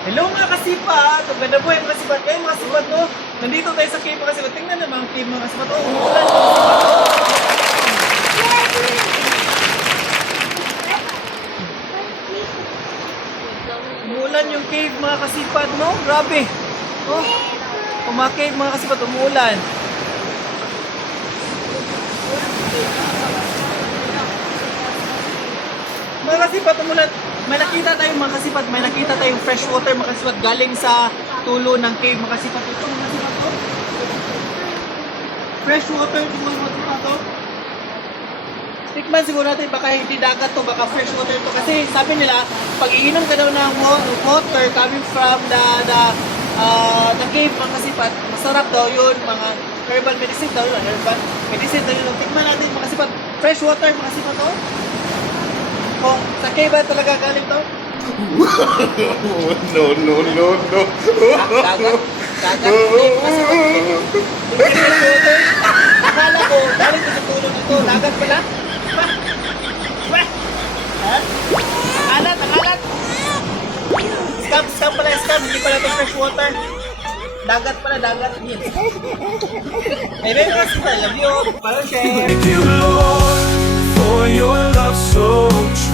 Hello mga kasipat! Ang ganda po yung mga kasipat. Kayo mga kasipat no? Nandito tayo sa cave mga kasipat. Tingnan naman ang cave mga kasipat. Oh, umuulan mga kasipat. Umuulan yung cave mga kasipat no? Grabe! Oh, mga cave mga kasipat, umuulan. Mga kasipat, umulan. May nakita tayong mga kasipat, may nakita tayong fresh water mga kasipat galing sa tulo ng cave mga kasipat. Ito mga kasipat to. Fresh water ito mga kasipat to. Tikman siguro natin, baka hindi dagat to, baka fresh water to. Kasi sabi nila, pag iinom ka daw ng water coming from the cave mga kasipat, masarap daw yun, mga herbal medicine daw yun, herbal medicine daw yun. Tikman natin mga kasipat, fresh water mga kasipat to. Kung sa cave ba talaga galing to? No. Dagat? Akala ko, galing ko sa tulong nito. Dagat pala? Ha? Akalat! Scam pala, scam. Hindi pala ito fresh water. Dagat pala, dagat. Anyway, I love you. Parang share. Thank you, Lord, for your love so true.